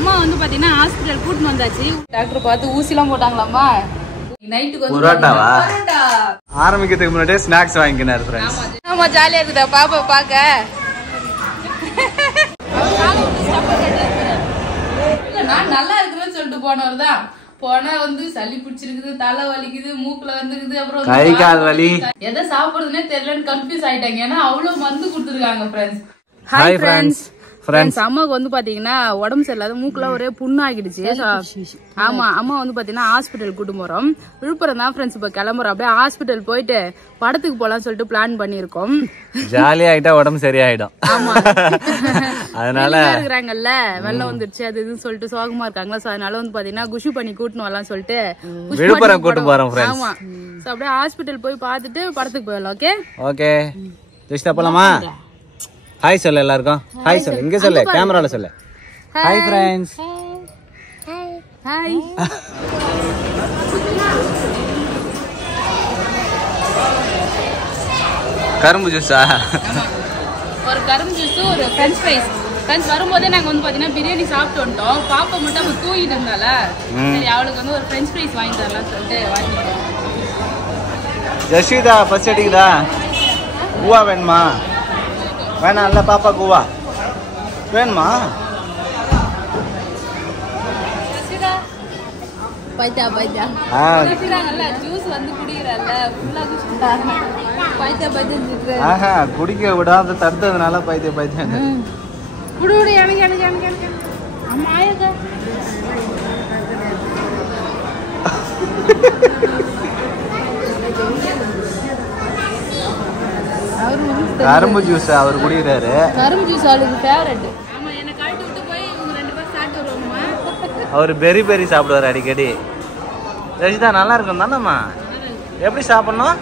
அம்மா வந்து பாத்தீங்கன்னா ஹாஸ்பிடல் கூட்டிட்டு வந்தாச்சு. டாக்டர் பார்த்து ஊசிலாம் போட்டாங்களாம்மா. நைட்டுக்கு வந்து பரோட்டாவா ஆரம்பிக்கிறதுக்கு முன்னாடியே ஸ்நாக்ஸ் வாங்கிக்கினாரு ஃப்ரெண்ட்ஸ். ஆமா ஜாலியா இருக்குதா பாப்பா பாக்க. நான் நல்லா இருக்குன்னு சொல்லிட்டு போனவர் தான். போனா வந்து சளி பிடிச்சிருக்குது, தலை வலிக்குது, மூக்குல வந்துருக்குது, அப்புறம் கை கால் வலி, எதை சாப்பிடுறதுன்னே தெரியலன்னு கன்ஃபியூஸ் ஆயிட்டாங்க. ஏன்னா அவ்வளவு மருந்து கொடுத்துருக்காங்க ஃப்ரெண்ட்ஸ். Hi friends. அம்மாவுக்கு வந்து பாத்தீங்கன்னா உடம்பு சரியில்லாத மூக்குல ஒரே புண்ணு ஆகிடுச்சு. ஆமா அம்மா வந்து பாத்தீங்கன்னா ஹாஸ்பிட்டல் கூட்டு போறோம். விழுப்புரம் தான் ஃப்ரெண்ட்ஸ் இப்ப கிளம்புறோம். அப்படியே ஹாஸ்பிட்டல் போயிட்டு படத்துக்கு போலாம்னு சொல்லிட்டு பிளான் பண்ணிருக்கோம். ஜாலியா ஆயிட்டா உடம்பு சரியாயிடும். ஆமா அதனால இருக்கிறாங்கல்ல வெள்ளம் வந்துருச்சு அது இதுன்னு சொல்லிட்டு சோகமா இருக்காங்களா. அதனால வந்து பாத்தீங்கன்னா குஷு பண்ணி கூட்டணும் வரலாம் சொல்லிட்டு விழுப்புரம் கூட்டு போறோம் ஃப்ரெண்ட்ஸ். ஆமா அப்படியே ஹாஸ்பிட்டல் போய் பாத்துட்டு படத்துக்கு போயிடலாம். ஓகே ஓகே ஜெஸ்டா போலாமா? ஹாய் சொல்லு எல்லாருக்கும். ஹாய் சொல்லு, இங்க சொல்லு, கேமரால சொல்லு. Hi friends. ஹாய். கரும்பு ஜூஸா? ஒரு கரும்பு ஜூஸ், ஒரு ஃப்ரெஞ்ச் ஃப்ரைஸ். ஃப்ரெண்ட்ஸ் வரும்போதே நாங்க வந்து பாத்தீங்கன்னா பிரியாணி சாப்பிட்டு வந்துட்டோம். பாப்பா மட்டும் அவ தூங்கிட்டு இருந்தால சரி அவளுக்கு வந்து ஒரு ஃப்ரெஞ்ச் ஃப்ரைஸ் வாங்கி தரலாம் சொல்லிட்டு வாங்கிட்டோம். ஜஸ்விதா பஸ் அடிக்குதா? ஊவா வேணுமா? வேணாம் இல்ல பாப்பா கூவா வேணுமா? பைத்தா ஜூஸ் வந்து குடிக்கிறாள்ல ஃபுல்லா குடிச்சிட்டாங்க. குடிக்க விடாத தடுத்ததுனால பைத்தியம். குடு எனக்கு அம்மா ஆயங்க கரும்பு ஜூஸ் அவர் குடிக்கிறாரு. கரும்பு ஜூஸ் அவளுக்கு ஃபேவரட். ஆமா என்ன கழட்டி விட்டு போய் இவங்க ரெண்டு பேரும் சாப்பிட்டு வருவோமா. அவர் பெரி சாப்பிடுவாரு அடிக்கடி. ரஜிதா நல்லா இருக்கும் தானேம்மா? எப்படி சாப்பிடணும்?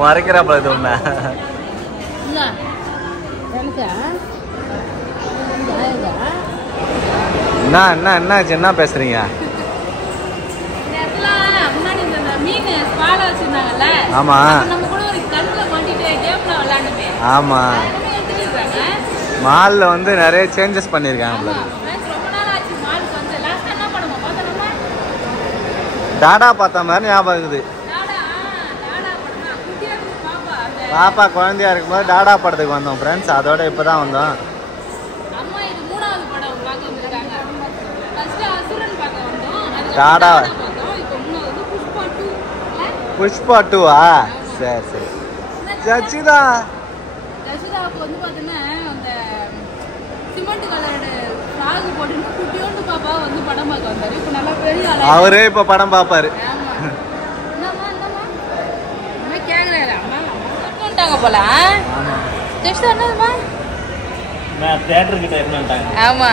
மறைக்கிறாப்பா இது ஒண்ணு. என்னாச்சு, என்ன பேசுறீங்க? ஆமா ஆமா மால்ல வந்து நிறைய சேஞ்சஸ் பண்ணிருக்காங்க. டாடா பார்த்த மாதிரி ஞாபகம் இருக்குது. பாப்பா குழந்தையா இருக்கும்போது டாடா படத்துக்கு வந்தோம் ஃப்ரெண்ட்ஸ். அதோட இப்பதான் வந்தோம். டாடா புஷ்பா 2வா? சரி ஜச்சிதா வந்து பாத்தீங்கன்னா அந்த சிமெண்ட் கலரோட ஃப்ராக் போட்டு குட்டியோண்டு பாப்பா வந்து படம் பார்க்க வந்தாரு. இப்ப நல்லா பெரிய ஆளா அவரே இப்ப படம் பாப்பாரு. கேக்குறாரு அம்மா வந்துட்டாங்க போல. ஜெஸ்ட் என்னமா நான் தியேட்டர் கிட்ட இருந்தாங்க. ஆமா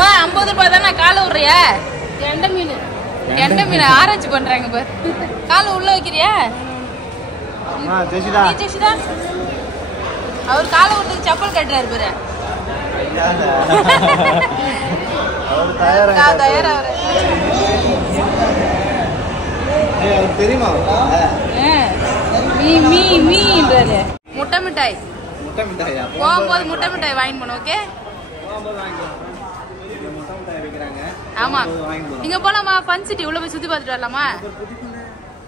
மா 50 ரூபாய் தானே காலை விடுறியா? எண்ட மீன் ஆராய்ச்சி பண்றாங்க பாரு. காலை உள்ள வைக்கிறியா? ஜெசிதா அவர் காலை விட்டு செப்பல் கட்டுறாரு பாரு. தெரியுமா? மீன்றாரு. முட்டை மிட்டாய் போகும்போது முட்டை மிட்டாய் வாங்கி போனோம். ஓகே ஆமா இங்க போலாமா? ஃபன் சிட்டி உள்ள போய் சுத்தி பார்த்துட்டு வரலாமா?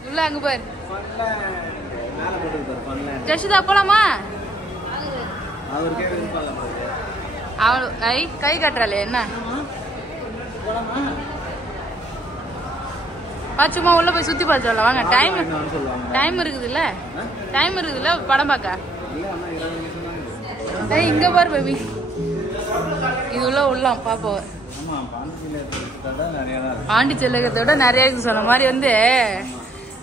உள்ள அங்க பாரு ஜெசிதா போலாமா? அவள் கை கட்டுறாளே என்ன சும்மா உள்ள போய் சுத்தி பார்த்துட்டு வரலாம் வாங்க. டைம் இருக்குதுல்ல படம் பார்க்க. இங்க பாரு பேபி இது உள்ள பாப்பா பாண்டிச்செல்லகத்தை விட நிறைய இருக்குது சொன்ன மாதிரி வந்து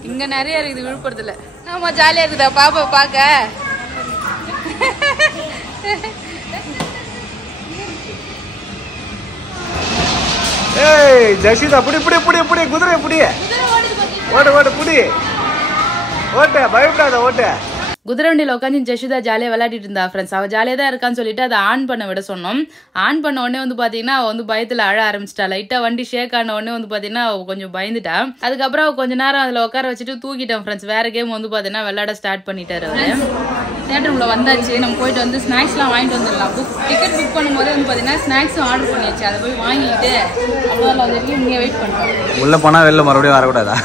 இங்க நிறைய இருக்குது விழுப்புரத்துல. ஆமா ஜாலியா இருக்குதா பாப்பா பாக்க. ஏய் ஜெசிதா புடி குதிரை புடி. ஓட்டு புடி ஓட்டு பயப்படாத ஓட்டு. குதிரை வண்டியில உட்காந்து ஜெஷிதா ஜாலியா விளையாடிட்டு இருந்தா ஃப்ரெண்ட்ஸ். அவ ஜாலியா தான் இருக்கான்னு சொல்லிட்டு அதை ஆன் பண்ண விட சொன்னோம். ஆன் பண்ண உடனே வந்து பாத்தீங்கன்னா அவ வந்து பயத்துல அழ ஆரம்பிச்சிட்டா. லைட்டா வண்டி ஷேக் ஆன உடனே வந்து பாத்தீங்கன்னா அவ கொஞ்சம் பயந்துட்டா. அதுக்கப்புறம் அவ கொஞ்ச நேரம் அதுல உட்கார வச்சுட்டு தூக்கிட்டோம் ஃப்ரெண்ட்ஸ். வேற கேம் வந்து பாத்தீங்கன்னா விளையாட ஸ்டார்ட் பண்ணிட்டாரு அவரு. தியேட்டர் உள்ள வந்தாச்சு. நம்ம போயிட்டு வந்து ஸ்நாக்ஸ் எல்லாம் வாங்கிட்டு வந்துடலாம். டிக்கெட் புக் பண்ணும்போது வந்து பாத்தீங்கன்னா ஸ்நாக்ஸும் ஆர்டர் பண்ணியாச்சு. அதை போய் வாங்கிட்டு அவ்வளோ வரைக்கும் நீங்க வெயிட் பண்ணுறோம். உள்ள போனா வெளில மறுபடியும் வரக்கூடாதா?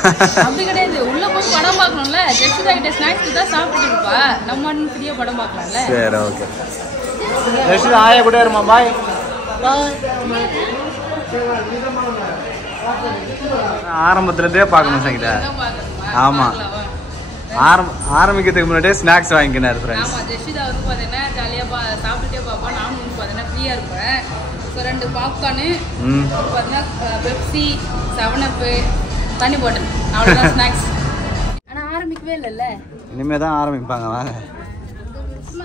அப்படி கிடையாது. உள்ள போய் படம் பார்க்கணும்ல. ஜெஷிதா கிட்ட ஸ்நாக்ஸ் தான் சாப்பிட்டு இருப்பா. நம்ம ஃப்ரீயா படம் பார்க்கலாம்ல. சரி ஓகே. ஜெஷிதா ஆயா கூட இருமா. பாய். ஆரம்பத்துல இருந்தே பார்க்கணும் சங்கீதா. ஆமா ஆரம்பிக்கிறதுக்கு முன்னாடியே ஸ்நாக்ஸ் வாங்கிக்கினாரு ஃப்ரெண்ட்ஸ். ஆமா ஜெஷிதா வந்து பாத்தீங்கன்னா ஜாலியா சாப்பிட்டுட்டே பாப்பா. நானும் வந்து பாத்தீங்கன்னா ஃப்ரீயா இருப்பேன். ஸோ 2 பாப்கார்னு பாத்தீங்கன்னா பெப்சி 7up தண்ணி பாட்டில் அவ்வளோதான் ஸ்நாக்ஸ். ஆனா ஆரம்பிக்கவே இல்லைல்ல. இனிமே தான் ஆரம்பிப்பாங்க. வாங்க.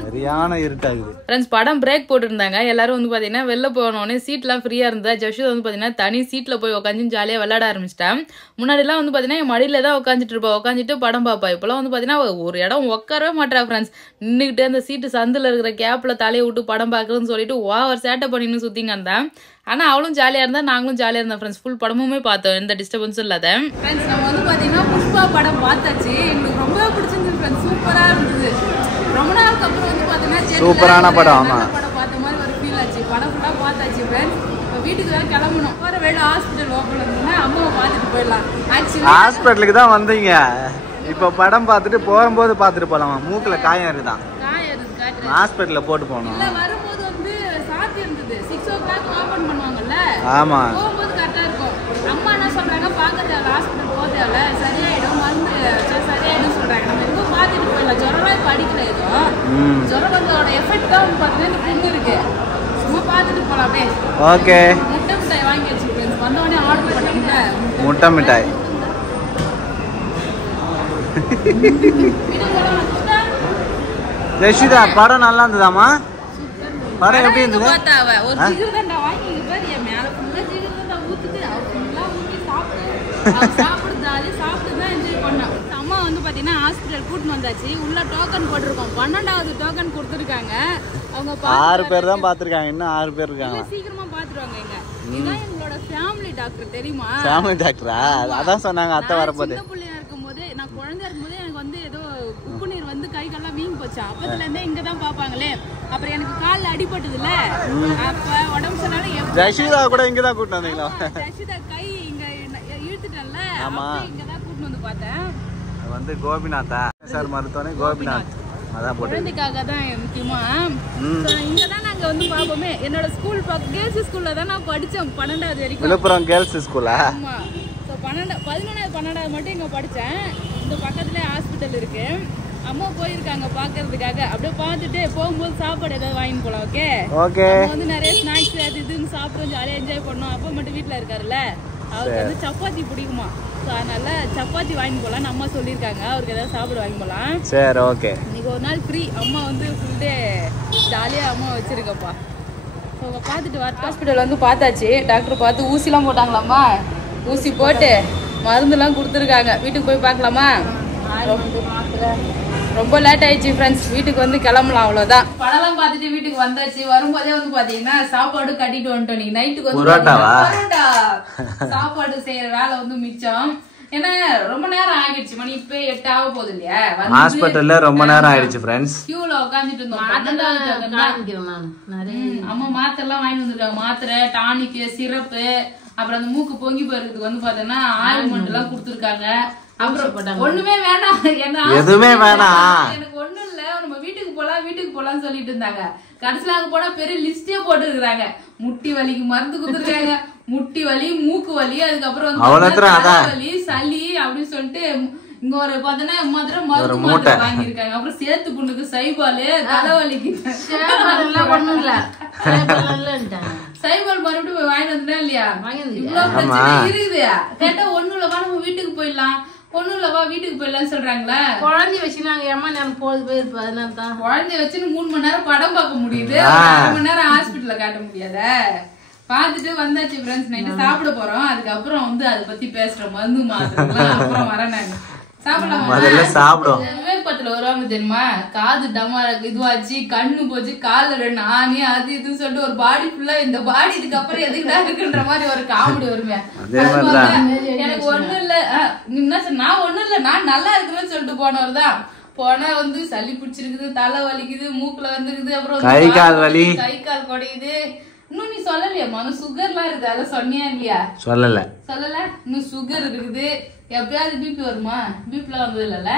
சரியான இருட்டாகுது ஃப்ரெண்ட்ஸ். படம் பிரேக் போட்டுருந்தாங்க. எல்லாரும் வந்து பாத்தீங்கன்னா வெளில போனோடனே சீட்லாம் ஃப்ரீயா இருந்தா. ஜெஷிதா வந்து பாத்தீங்கன்னா தனி சீட்ல போய் உட்காந்து ஜாலியா விளையாட ஆரம்பிச்சிட்டேன். முன்னாடிலாம் வந்து பாத்தீங்கன்னா என் மடியில தான் உட்காந்துட்டு இருப்பா. உட்காந்துட்டு படம் பார்ப்பா. இப்பெல்லாம் வந்து பாத்தீங்கன்னா ஒரு இடம் உட்காரவே மாட்டா ஃப்ரெண்ட்ஸ். நின்றுக்கிட்டு அந்த சீட்டு சந்தில் இருக்கிற கேப்ல தலையை விட்டு படம் பார்க்கறதுன்னு சொல்லிட்டு ஓவர் சேட்டை பண்ணின்னு சுத்திங்க இருந்தேன். ஆனா அவளும் ஜாலியா இருந்தா, நாங்களும் ஜாலியா இருந்தோம் ஃப்ரெண்ட்ஸ். ஃபுல் படமுமே பார்த்தோம், எந்த டிஸ்டர்பன்ஸும் இல்லாத. ஃப்ரெண்ட்ஸ் நம்ம வந்து பாத்தீங்கன்னா புஷ்பா படம் பார்த்தாச்சு. எங்களுக்கு ரொம்ப பிடிச்சிருந்தது ஃப்ரெண்ட்ஸ். சூப்பரா இருந்தது. ரொம்ப நாளுக்கு அப்புறம் வந்து பாத்தீங்கன்னா சூப்பரான படம். ஆமா படம் பார்த்த மாதிரி ஒரு ஃபீல் ஆச்சு. படம் ஃபுல்லா பார்த்தாச்சு ஃப்ரெண்ட்ஸ். இப்போ வீட்டுக்கு தான் கிளம்பணும். போற வேலை ஹாஸ்பிட்டல் ஓப்பன் இருந்ததுன்னா அம்மாவை பார்த்துட்டு போயிடலாம். ஆக்சுவலி ஹாஸ்பிட்டலுக்கு தான் வந்தீங்க. இப்போ படம் பார்த்துட்டு போகும்போது பார்த்துட்டு போலாமா? மூக்குல காயம் இருக்குதான். ஹாஸ்பிட்டல்ல போட்டு போகணும். இல்ல வரும்போது வந்து சாத்தி இருந்தது. 6 o'clock ஓபன் பண்ணுவாங்கல்ல. ஆமா போகும்போது கரெக்டா இருக்கும். அம்மா என்ன சொல்றாங்க, பார்க்க தேவை ஹாஸ்பிட்டல் போக தேவை, சரியாயிடும் வந்து சரியாயிடும் சொல்றாங்க. நம்ம எதுவும் பார்த்துட்டு போயிடலாம். ஜுரம்லாம் இப்போ அடிக்கல. எதுவும் ஜுரம் வந்தோட எஃபெக்ட் தான் வந்து பார்த்தீங்கன்னா இந்த புண்ணு இருக்கு. சும்மா பார்த்துட்டு போகலாம். அப்படியே ஓகே. முட்டை மிட்டாய் வாங்கி வச்சுருக்கேன். வந்தோடனே ஆர்டர் பண்ணீங்க முட்டை மிட்டாய். ஜெஷிதா படம் நல்லா இருந்ததாமா? படம் எப்படி இருந்தது? ஒரு ஜிகர் தான் வாங்கி பாரு. என் மேல ஃபுல்லா ஜிகர் தான் ஊத்துட்டு அவ ஃபுல்லா ஊத்தி சாப்பிட்டு ஜாலியா சாப்பிட்டு தான் என்ஜாய் பண்ணோம். அம்மா வந்து பாத்தீங்கன்னா ஹாஸ்பிட்டல் கூட்டிட்டு வந்தாச்சு. உள்ள டோக்கன் போட்டிருக்கோம். 12வது டோக்கன் கொடுத்துருக்காங்க. அவங்க 6 பேர் தான் பாத்துருக்காங்க. இன்னும் 6 பேர் இருக்காங்க. சீக்கிரமா பாத்துருவாங்க. இங்க இதான் எங்களோட ஃபேமிலி டாக்டர் தெரியுமா? ஃபேமிலி டாக்டரா? அதான் சொன்னாங்க அத்தை வரப்போது. சின்ன பிள்ளையா இருக்கும்போது, நான் குழந்தை இருக்கும்போது எனக்கு வந்து ஏதோ உப்பு நீர் வந்து கை கால்லாம் வீங்கி போச்சு. அப்பத்துல இருந்தே இங்க தான் பாப்பாங்களே. அப்புறம் எனக்கு கால்ல அடிபட்டதுல அப்ப உடம்பு சரியில்லை. ஜெஷிதா கூட இங்க தான் கூட்டிட்டு வந்தீங்களா? ஜெஷிதா கை இங்க இழுத்துட்டேன்ல. அப்ப இங்க தான் கூட்டிட்டு வந்து பார்த்தேன். வந்து கோபிநாத்தா சார் மருத்துவனே கோபிநாத். அதான் போட்டு குழந்தைக்காக தான் முக்கியமா. இங்க தான் நாங்க வந்து பாப்போமே. என்னோட ஸ்கூல் கேர்ள்ஸ் ஸ்கூல்ல தான் நான் படிச்சேன் 12வது வரைக்கும். விழுப்புரம் கேர்ள்ஸ் ஸ்கூலா? ஆமா. சோ 11வது 12வது மட்டும் இங்க படிச்சேன். இந்த பக்கத்துல ஹாஸ்பிட்டல் இருக்கு. அம்மா போயிருக்காங்க பாக்குறதுக்காக. அப்படியே பார்த்துட்டு போகும்போது சாப்பாடு ஏதாவது வாங்கி போலாம். Okay okay. வந்து நிறைய ஸ்நாக்ஸ் அது இதுன்னு சாப்பிடுறோம், ஜாலியா என்ஜாய் பண்ணோம். அப்பா மட்டும் வீட்டுல இருக்காருல்ல, அவருக்கு வந்து சப்பாத்தி பிடிக்குமா. ஸோ அதனால சப்பாத்தி வாங்கி போகலான்னு அம்மா சொல்லியிருக்காங்க. அவருக்கு ஏதாவது சாப்பிட வாங்கி போகலாம். சரி ஓகே. இன்னைக்கு ஒரு நாள் ஃப்ரீ. அம்மா வந்து ஃபுல் டே ஜாலியாக அம்மா வச்சிருக்கப்பா. ஸோ பார்த்துட்டு வர ஹாஸ்பிட்டல் வந்து பார்த்தாச்சு. டாக்டர் பார்த்து ஊசிலாம் போட்டாங்களாம்மா. ஊசி போட்டு மருந்துலாம் கொடுத்துருக்காங்க. வீட்டுக்கு போய் பார்க்கலாமா? ரொம்ப லேட் ஆயிடுச்சு ஃப்ரெண்ட்ஸ். வீட்டுக்கு வந்து கிளம்பலாம். அவ்வளவுதான். படம்லாம் பார்த்துட்டு வீட்டுக்கு வந்தாச்சு. வரும்போதே வந்து பாத்தீங்கன்னா சாப்பாடு கட்டிட்டு வந்துட்டோம். நீங்க நைட்டுக்கு வந்து பரோட்டா சாப்பாடு செய்யற வேலை வந்து மிச்சம். ஏன்னா ரொம்ப நேரம் ஆகிடுச்சு. மணி இப்ப 8 ஆக போகுது இல்லையா? ஹாஸ்பிட்டல்ல ரொம்ப நேரம் ஆயிடுச்சு ஃப்ரெண்ட்ஸ். கியூல உட்காந்துட்டு இருந்தோம். அம்மா மாத்திரை எல்லாம் வாங்கி வந்திருக்காங்க. மாத்திரை, டானிக், சிரப்பு, அப்புறம் அந்த மூக்கு பொங்கி போறதுக்கு வந்து பாத்தீங்கன்னா ஆயில்மெண்ட் எல்லாம் கொடுத்துருக்காங்க. அப்புறம் ஒண்ணுமே வேணாம், எதுவுமே வேணாம், எனக்கு ஒண்ணும் இல்ல, நம்ம வீட்டுக்கு போலாம் சொல்லிட்டு இருந்தாங்க. கடைசியில அங்க போனா பெரிய லிஸ்டே போட்டு இருக்காங்க. முட்டி வலிக்கு மருந்து கொடுத்துருக்காங்க. முட்டி வலி, மூக்கு வலி, அதுக்கப்புறம் வலி, சளி அப்படின்னு சொல்லிட்டு இங்க ஒரு பாத்தீங்கன்னா மாத்திரம் மருந்து மாத்திரை வாங்கிருக்காங்க. அப்புறம் சேத்து புண்ணுக்கு சைபாலு, தலைவலிக்கு சைபால் மறுபடியும் வாங்கி வந்தா இல்லையா? இவ்வளவு பிரச்சனை இருக்குது. கேட்டா ஒண்ணும் இல்லவா நம்ம வீட்டுக்கு போயிடலாம், ஒண்ணும் இல்லவா வீட்டுக்கு போயிடலாம்னு சொல்றாங்களா? குழந்தைய வச்சு நாங்க ஏமா நேரம் போது போயிருப்போம். அதனால தான் குழந்தைய வச்சுன்னு 3 மணி நேரம் படம் பார்க்க முடியுது, 1 மணி நேரம் ஹாஸ்பிட்டல்ல காட்ட முடியாத. பாத்துட்டு வந்தாச்சு ஃப்ரெண்ட்ஸ். நைட்டு சாப்பிட போறோம். அதுக்கப்புறம் வந்து அதை பத்தி பேசுறோம். மருந்து மாத்திரம் அப்புறம் வரேன். நான் சாப்பிடலாமா? முதல்ல சாப்பிடும். விவேகத்துல வருவாங்க தெரியுமா, காது டமாரா இதுவாச்சு, கண்ணு போச்சு, கால 2 ஆணி அது இதுன்னு சொல்லிட்டு ஒரு பாடி ஃபுல்லா இந்த பாடி இதுக்கப்புறம் எதுக்குடா இருக்குன்ற மாதிரி ஒரு காமெடி வருமே. எனக்கு ஒண்ணும் இல்ல, நான் ஒண்ணும் இல்ல, நான் நல்லா இருக்குன்னு சொல்லிட்டு போனவர் தான். போனா வந்து சளி பிடிச்சிருக்குது, தலை வலிக்குது, மூக்குல வந்துருக்குது, அப்புறம் கை கால் வலி, கை கால் குடையுது. இன்னும் நீ சொல்லலையாமா சுகர்லாம் இருக்கு, அதெல்லாம் சொன்னியா இல்லையா? சொல்லல. இன்னும் சுகர் இருக்குது. எப்பயாவது பிபி வருமா? பிபிலாம் வந்தது இல்லல்ல,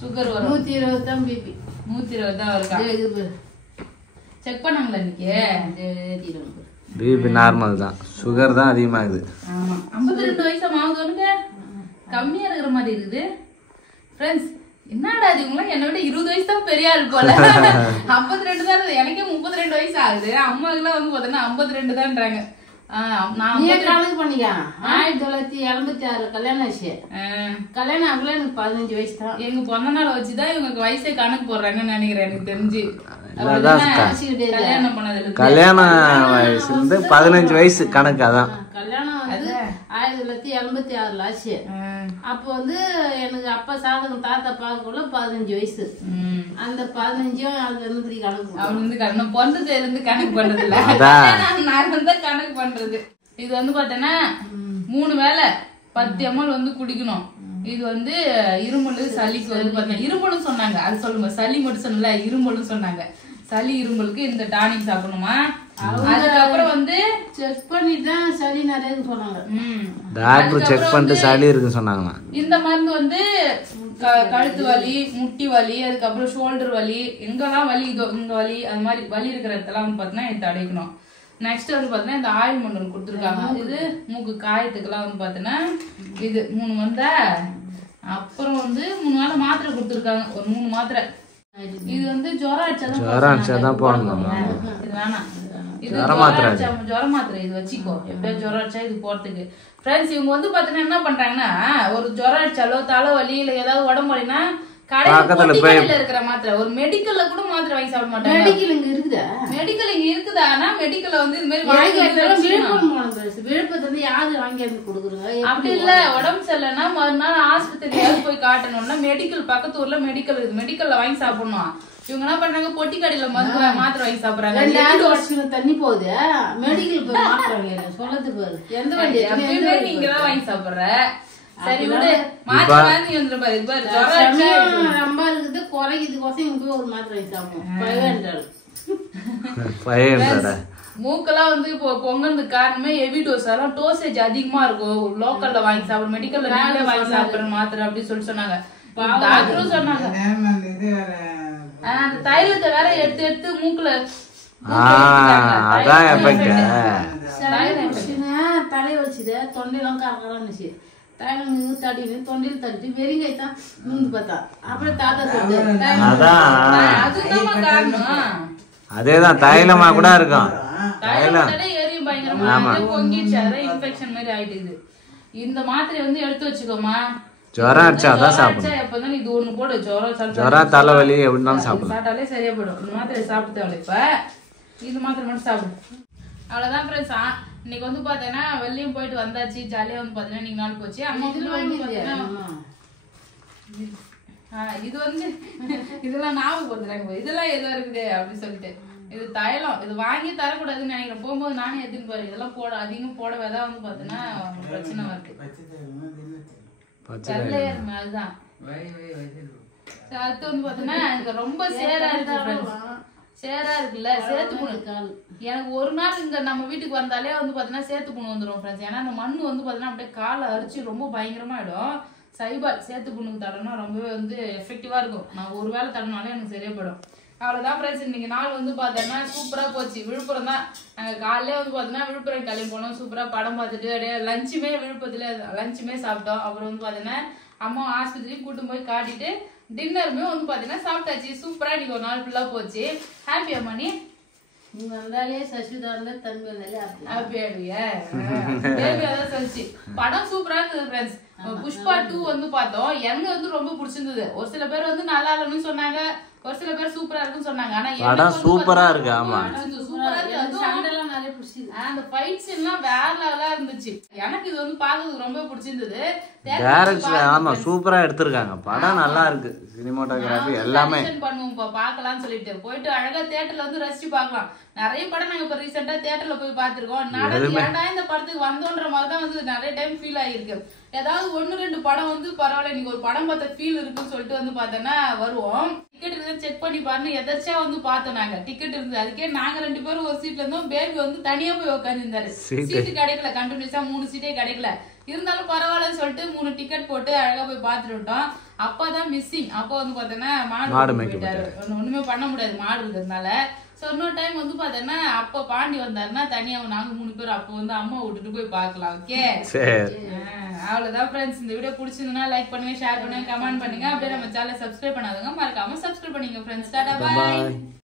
சுகர் வரும். 120 தான் பிபி. 120 தான் இருக்கா? செக் பண்ணாங்களா இன்னைக்கு? பிபி நார்மல் தான், சுகர் தான் அதிகமாகுது. ஆமா, 52 வயசா மாவுது, கம்மியா இருக்கிற மாதிரி இருக்குது. ஃப்ரெண்ட்ஸ், என்னடா அது இவங்களாம் என்னை விட 20 வயசு தான் பெரிய ஆள் போல. 52 தான், எனக்கே 32 வயசு ஆகுது. அம்மாவுக்குலாம் வந்து பாத்தீங்கன்னா 52 தான்றாங்க. நான் கணக்கு பண்ணிக்க. 1986 கல்யாணம் ஆச்சு. கல்யாணம் ஆகல எனக்கு 15 வயசு தான். எங்க பிறந்த நாள் வச்சுதான் இவங்க வயசே கணக்கு போடுறாங்கன்னு நினைக்கிறேன் எனக்கு தெரிஞ்சு. கல்யாணம் பண்ணதுல கல்யாண வயசுல இருந்து 15 வயசு கணக்கு. அதான் கல்யாணம் வந்து 1986 ஆச்சு. அப்ப வந்து எனக்கு அப்பா சாதகம் தாத்தா பார்க்கக்குள்ள 15 வயசு. அந்த 15 அது வந்து கணக்கு அவன் வந்து கணக்கு பிறந்ததுல இருந்து கணக்கு பண்றது இல்ல, நான் வந்து கணக்கு பண்றது. இது வந்து பாத்தீங்கன்னா 3 வேளை 10 ml வந்து குடிக்கணும். இது வந்து இருமல் சளிக்கு வந்து பாத்தீங்கன்னா இருமல்னு சொன்னாங்க, அது சொல்லுங்க. சளி மட்டும் சொன்னல, இருமல்னு சொன்னாங்க. சளி இருமலுக்கு இந்த டானிக் சாப்பிடணுமா. அதுக்கப்புறம் வந்து செக் பண்ணிதான் சளி நிறைய சொன்னாங்க. டாக்டர் செக் பண்ணிட்டு சளி இருக்குன்னு சொன்னாங்க. இந்த மருந்து வந்து கழுத்து வலி, முட்டி வலி, அதுக்கப்புறம் ஷோல்டர் வலி, எங்கெல்லாம் வலி இதோ இங்க வலி, அது மாதிரி வலி இருக்கிற இடத்தெல்லாம் வந்து பாத்தீங்கன்னா இதை அடைக்கணும். நெக்ஸ்ட் வந்து பாத்தீங்கன்னா இந்த ஆயில் மண்டல் கொடுத்துருக்காங்க. இது மூக்கு காயத்துக்கெல்லாம் வந்து பாத்தீங்கன்னா இது 3 மருந்தா. அப்புறம் வந்து 3 நாள் மாத்திரை கொடுத்துருக்காங்க, ஒரு 3 மாத்திரை. இது வந்து ஜுரம் அடிச்சாதான் போடணும். இது வேணாம், இது ஜுரம் மாத்திரை. இது வச்சுக்கோ, எப்படியா ஜுரம் அடிச்சா இது போறதுக்கு. ஃப்ரெண்ட்ஸ், இவங்க வந்து பாத்தீங்கன்னா என்ன பண்றாங்கன்னா, ஒரு ஜுரம் அடிச்சாலோ தலை வலி இல்ல ஏதாவது உடம்பு வலினா கடையில இருக்கிற மாத்திரை, ஒரு மெடிக்கல்ல கூட மாத்திரை வாங்கி சாப்பிட மாட்டாங்க. மெடிக்கல் இங்க இருக்குதா? மெடிக்கல் இங்க இருக்குதா? ஆனா மெடிக்கல்ல வந்து இது மாதிரி விழுப்புரத்துல யாரு வாங்கி கொடுக்குறாங்க? அப்படி இல்ல, உடம்பு சரியில்லைன்னா மறுநாள் ஆஸ்பத்திரியாவது போய் காட்டணும்னா மெடிக்கல் பக்கத்து ஊர்ல மெடிக்கல் இருக்குது, மெடிக்கல்ல வாங்கி சாப்பிடணும். இவங்க என்ன பண்றாங்க, பொட்டி கடையில மாத்திரை வாங்கி சாப்பிடுறாங்க. 2 வருஷம் தண்ணி போகுது, மெடிக்கல் போய் மாத்துறாங்க. சொல்லது பாரு, எந்த வண்டி நீங்கதான் வாங்கி சாப்பிடுற. சரி விடு, மாத்திரை வாங்கி வந்துரு பாரு. இது பாரு ரொம்ப இருக்குது, குறைக்குது கோசம் இவங்க ஒரு மாத்திரை வாங்கி சாப்பிடுவோம். மூக்கெல்லாம் வந்து இப்போ பொங்கலுக்கு காரணமே ஹெவி டோஸ், அதெல்லாம் டோசேஜ் அதிகமா இருக்கும். லோக்கல்ல வாங்கி சாப்பிடும், மெடிக்கல்ல நீங்களே வாங்கி சாப்பிடுற மாத்திரை அப்படின்னு சொல்லி சொன்னாங்க. டாக்டரும் சொன்னாங்க அந்த தைலத்தை வேற எடுத்து எடுத்து மூக்குல தலை வச்சுது, தொண்டையெல்லாம் கரகரன்னுச்சு. தைலம் தட்டி தொண்டையில் தட்டி வெறிங்கை தான் நுந்து பார்த்தா. அப்புறம் தாத்தா அதேதான் தைலமா கூட இருக்கும். எரியும் பயங்கரமா பொங்கிடுச்சு, அதான் இன்ஃபெக்ஷன் மாதிரி ஆயிடுது. இந்த மாத்திரை வந்து எடுத்து வச்சுக்கோமா. ஜுரம் அடிச்சாதான் சாப்பிடணும். எப்பதான் இது ஒண்ணு போடு, ஜுரம் தலைவலி எப்படினாலும் சாப்பிட்டாலே சரியா போயிடும். இந்த மாத்திரை சாப்பிட்டு தேவை. இப்ப இது மாத்திரை மட்டும் சாப்பிடு, அவ்வளவுதான் ஃப்ரெண்ட்ஸ். இன்னைக்கு வந்து பாத்தீங்கன்னா வெளியும் போயிட்டு வந்தாச்சு, ஜாலியா வந்து பாத்தீங்கன்னா இன்னைக்கு நாள் போச்சு. அம்மா வந்து பாத்தீங்கன்னா இது வந்து இதெல்லாம் ஞாபகப்படுத்துறாங்க, இதெல்லாம் எதோ இருக்குது அப்படின்னு சொல்லிட்டு. இது தைலம், இது வாங்கி தரக்கூடாதுன்னு நினைக்கிறேன். போகும்போது நானே எடுத்துன்னு போறேன். இதெல்லாம் போட அதிகம் போட வேதா வந்து பாத்தீங்கன்னா பிரச்சனை வருது. அதுதான் அடுத்து வந்து பாத்தீங்கன்னா எனக்கு ரொம்ப சேரா இருக்குல்ல, சேத்து புண்ணு. எனக்கு ஒரு நாள் இங்க நம்ம வீட்டுக்கு வந்தாலே வந்து பாத்தீங்கன்னா சேத்து புண்ணு வந்துடும் ஃப்ரெண்ட்ஸ். ஏன்னா அந்த மண்ணு வந்து பாத்தீங்கன்னா அப்படியே காலை அரிச்சு ரொம்ப பயங்கரமாயிடும். சைபால் சேத்து புண்ணுக்கு தடனா ரொம்பவே வந்து எஃபெக்டிவா இருக்கும். நான் ஒரு வேளை தடனாலே எனக்கு சரியா போயிடும். அவ்வளவுதான் ஃப்ரெண்ட்ஸ். இன்னைக்கு நாள் வந்து பாத்தீங்கன்னா சூப்பரா போச்சு. விழுப்புரம் தான் நாங்க காலையிலே வந்து பாத்தீங்கன்னா விழுப்புரம் கிளம்பி போனோம். சூப்பரா படம் பார்த்துட்டு அப்படியே லஞ்சுமே விழுப்புரத்துல லஞ்சுமே சாப்பிட்டோம். அப்புறம் வந்து பாத்தீங்கன்னா அம்மா ஆஸ்பத்திரியும் கூட்டு போய் காட்டிட்டு டின்னருமே வந்து பாத்தீங்கன்னா சாப்பிட்டாச்சு. சூப்பரா இன்னைக்கு ஒரு நாள் ஃபுல்லா போச்சு. ஹாப்பியா மணி? நீங்க வந்தாலே சசிதா இருந்தா தம்பி வந்தாலே ஹாப்பி ஆயிடுவியா? அதான் சொல்லிச்சு. படம் சூப்பரா இருந்தது ஃப்ரெண்ட்ஸ். புஷ்பா 2 வந்து பார்த்தோம். எனக்கு வந்து ரொம்ப பிடிச்சிருந்தது. ஒரு சில பேர் வந்து நல்லா இல்லைன்னு சொன்னாங்க, ஒரு சில பேர் சூப்பரா இருக்குன்னு சொன்னாங்க. ஆனா படம் சூப்பரா இருக்கு. ஆமா, சண்டைலாம் நிறைய பிடிச்சிது. அந்த ஃபைட் சீன்லாம் வேற லெவலா இருந்துச்சு. எனக்கு இது வந்து பார்க்கிறதுக்கு ரொம்ப பிடிச்சிருந்தது. டைரக்டர் ஆமா சூப்பரா எடுத்திருக்காங்க. படம் நல்லா இருக்கு. சினிமாட்டோகிராஃபி எல்லாமே பண்ணுவோம் பார்க்கலாம்னு சொல்லிட்டு போயிட்டு அழகா தியேட்டர்ல வந்து ரசிச்சு பார்க்கலாம். நிறைய படம் நாங்க இப்ப ரீசெண்டா தியேட்டர்ல போய் பார்த்திருக்கோம். ஏன்டா இந்த படத்துக்கு வந்தோன்ற மாதிரி தான் வந்து நிறைய டைம் ஃபீல் ஆகிருக்கு. ஏதாவது 1-2 படம் வந்து பரவாயில்ல, நீங்க ஒரு படம் பார்த்த ஃபீல் இருக்குன்னு சொல்லிட்டு வந்து பார்த்தோன்னா வருவோம். டிக்கெட் இருந்தா செக் பண்ணி பாருன்னு எதாச்சியா வந்து பார்த்தோம். நாங்க டிக்கெட் இருந்து அதுக்கே நாங்க 2 பேரும் ஒரு சீட்ல இருந்தோம். பேபி வந்து தனியா போய் உட்காந்து இருந்தாரு. சீட்டு கிடைக்கல, கண்டினியூஸா 3 சீட்டே கிடைக்கல. இருந்தாலும் பரவாயில்லன்னு சொல்லிட்டு 3 டிக்கெட் போட்டு அழகா போய் பார்த்துட்டு விட்டோம். அப்பாதான் மிஸ்ஸிங். அப்பா வந்து பார்த்தோன்னா மாடு போயிட்டாரு. ஒண்ணுமே பண்ண முடியாது மாடு இருக்கிறதுனால. சோ இன்னொரு டைம் வந்து பார்த்தோன்னா அப்பா பாண்டி வந்தாருன்னா தனியா நாங்க 3 பேரும் அப்போ வந்து அம்மா விட்டுட்டு போய் பார்க்கலாம். ஓகே, அவ்வளவுதான் ஃப்ரெண்ட்ஸ். இந்த வீடியோ பிடிச்சிருந்தா லைக் பண்ணுங்க, ஷேர் பண்ணுங்க, கமெண்ட் பண்ணுங்க. அப்படியே நம்ம சேனலை சப்ஸ்கிரைப் பண்ணாதவங்க மறக்காம சப்ஸ்கிரைப் பண்ணுங்க ஃப்ரெண்ட்ஸ். டாடா, பாய்.